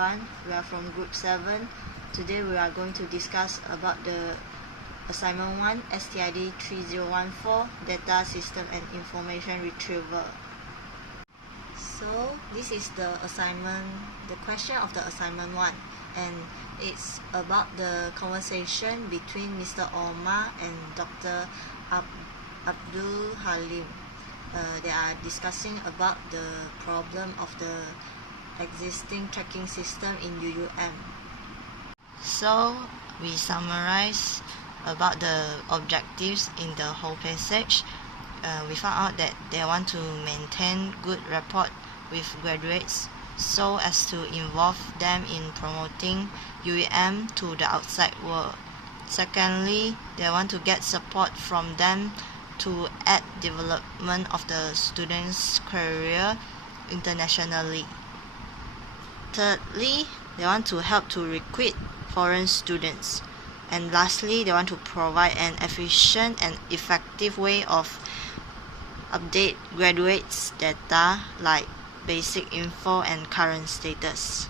everyone. We are from Group 7. Today we are going to discuss about the Assignment 1, STID 3014, Data System and Information Retrieval. So this is the question of the Assignment 1, and it's about the conversation between Mr. Omar and Dr. Abdul Halim. They are discussing about the problem of the existing tracking system in UUM. So we summarize about the objectives in the whole passage. We found out that they want to maintain good rapport with graduates so as to involve them in promoting UUM to the outside world. Secondly, they want to get support from them to aid development of the students' career internationally. Thirdly, they want to help to recruit foreign students. And lastly, they want to provide an efficient and effective way of update graduates' data like basic info and current status.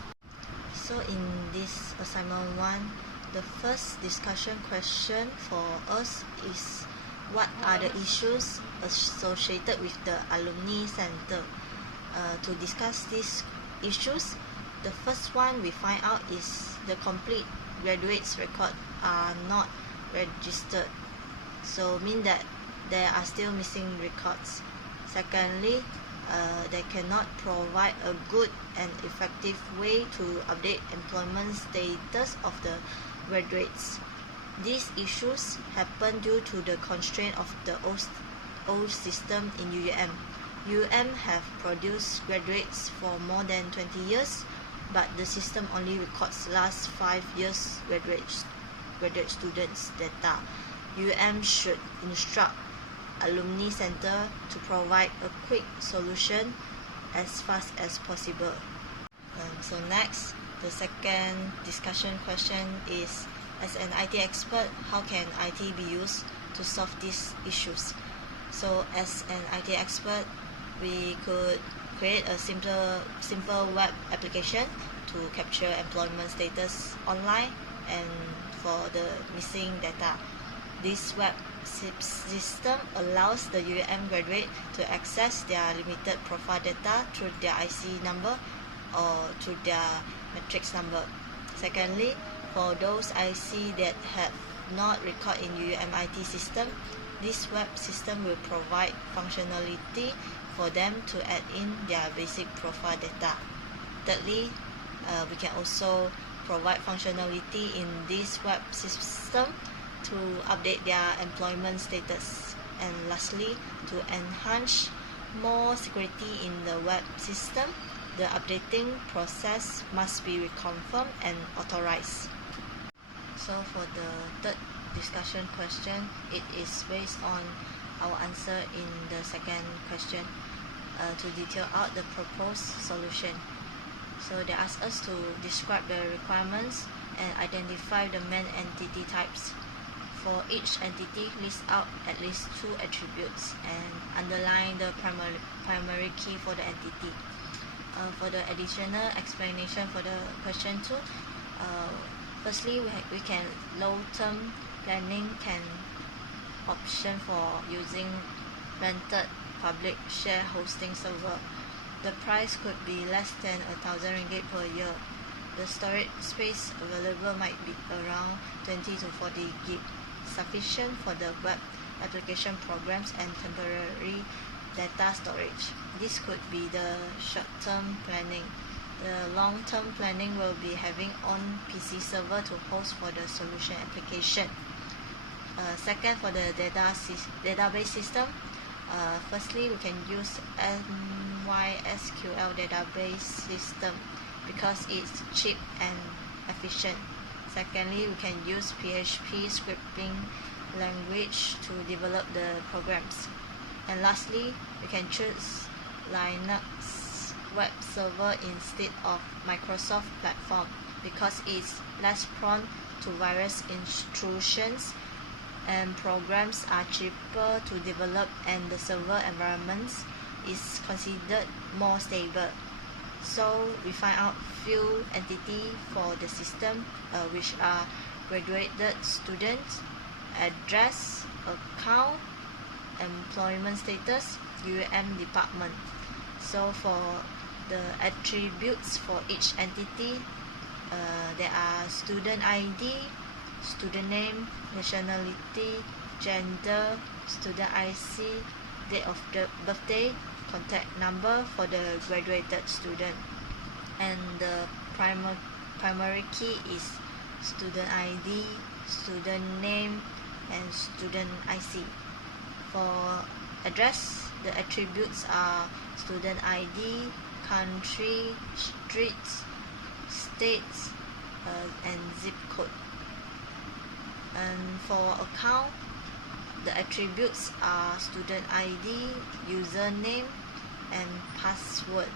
So in this assignment 1, the first discussion question for us is what are the issues associated with the alumni center. To discuss these issues, the first one we find out is the complete graduates record are not registered, so mean that there are still missing records. Secondly, they cannot provide a good and effective way to update employment status of the graduates. These issues happen due to the constraint of the old system in UUM. UUM have produced graduates for more than 20 years, but the system only records last 5 years graduate students' data. UUM should instruct Alumni Center to provide a quick solution as fast as possible. So next, the second discussion question is, as an IT expert, how can IT be used to solve these issues? So as an IT expert, we could create a simple web application to capture employment status online and for the missing data. This web system allows the UUM graduate to access their limited profile data through their IC number or through their matrix number. Secondly, for those IC that have not recorded in UUM IT system, this web system will provide functionality for them to add in their basic profile data. Thirdly, we can also provide functionality in this web system to update their employment status. And lastly, to enhance more security in the web system, the updating process must be reconfirmed and authorized. So for the third discussion question, it is based on our answer in the second question to detail out the proposed solution. So they ask us to describe the requirements and identify the main entity types. For each entity, list out at least 2 attributes and underline the primary key for the entity. For the additional explanation for the question 2, firstly, we can long-term planning can option for using rented public share hosting server. The price could be less than 1,000 ringgit per year. The storage space available might be around 20 to 40 gig, sufficient for the web application programs and temporary data storage. This could be the short-term planning. The long-term planning will be having on PC server to host for the solution application. Second, for the database system, firstly, we can use MySQL database system because it's cheap and efficient. Secondly, we can use PHP scripting language to develop the programs. And lastly, we can choose Linux web server instead of Microsoft platform because it's less prone to virus intrusions and programs are cheaper to develop and the server environments is considered more stable. So we find out few entity for the system, which are graduated students, address, account, employment status, UM department. So for the attributes for each entity, there are student ID, student name, nationality, gender, student IC, date of the birthday, contact number for the graduated student, and the primary key is student ID, student name, and student IC. For address, the attributes are student ID, country, streets, states, and zip code. And for account, the attributes are student ID, username, and password.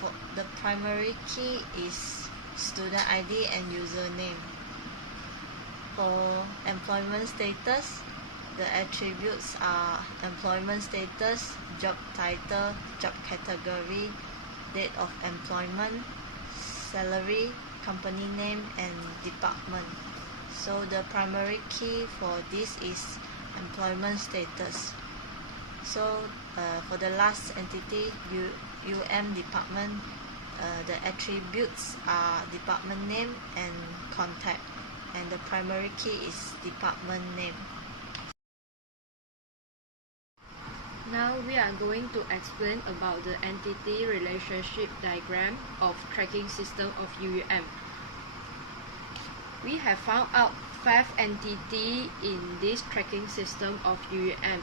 For the primary key is student ID and username. For employment status, the attributes are employment status, job title, job category, date of employment, salary, company name, and department. So the primary key for this is employment status. So for the last entity, UM department, the attributes are department name and contact, and the primary key is department name. Now we are going to explain about the entity relationship diagram of tracking system of UUM. We have found out 5 entities in this tracking system of UUM,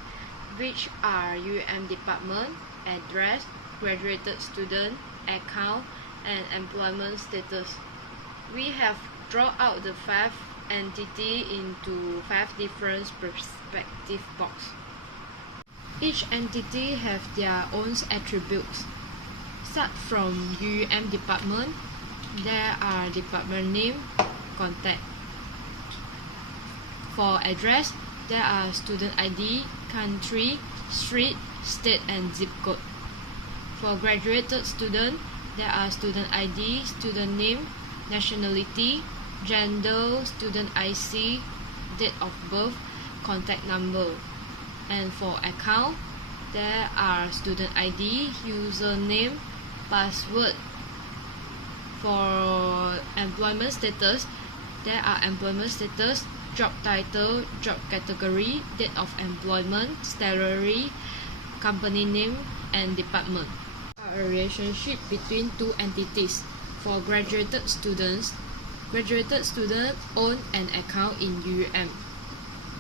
which are UUM department, address, graduated student, account, and employment status. We have drawn out the 5 entities into 5 different perspective boxes. Each entity have their own attributes. Start from UUM department, there are department name, contact. For address, there are student ID, country, street, state, and zip code. For graduated student, there are student ID, student name, nationality, gender, student IC, date of birth, contact number. And for account, there are student ID, username, password. For employment status, there are employment status, job title, job category, date of employment, salary, company name, and department. A relationship between 2 entities. For graduated students own an account in UUM.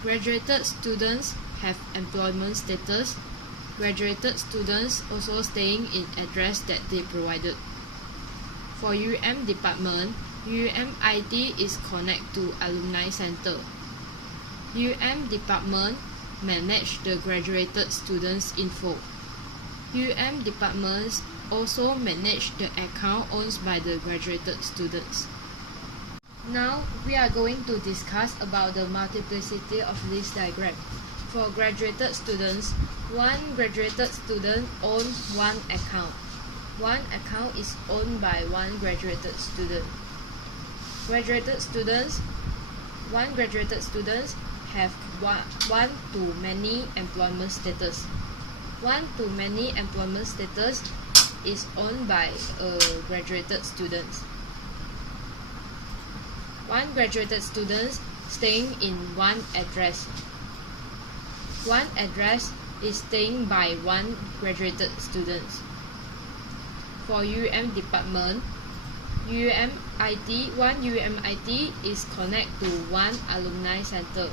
Graduated students have employment status. Graduated students also staying in address that they provided. For UUM department, UUM ID is connect to Alumni Center. UUM department manage the graduated students info. UUM departments also manage the account owned by the graduated students. Now we are going to discuss about the multiplicity of this diagram. For graduated students, one graduated student owns one account. One account is owned by one graduated student. One graduated students have one to many employment status. One to many employment status is owned by a graduated student. One graduated student staying in one address. One address is staying by one graduated student. For UUM department, one UUM ID is connect to one alumni center.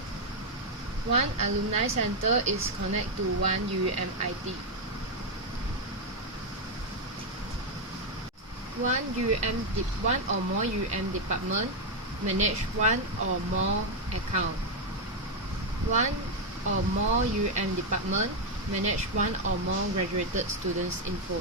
One alumni center is connect to one UUM ID. One or more UUM department manage one or more account. One or more UUM department manage one or more graduated students info.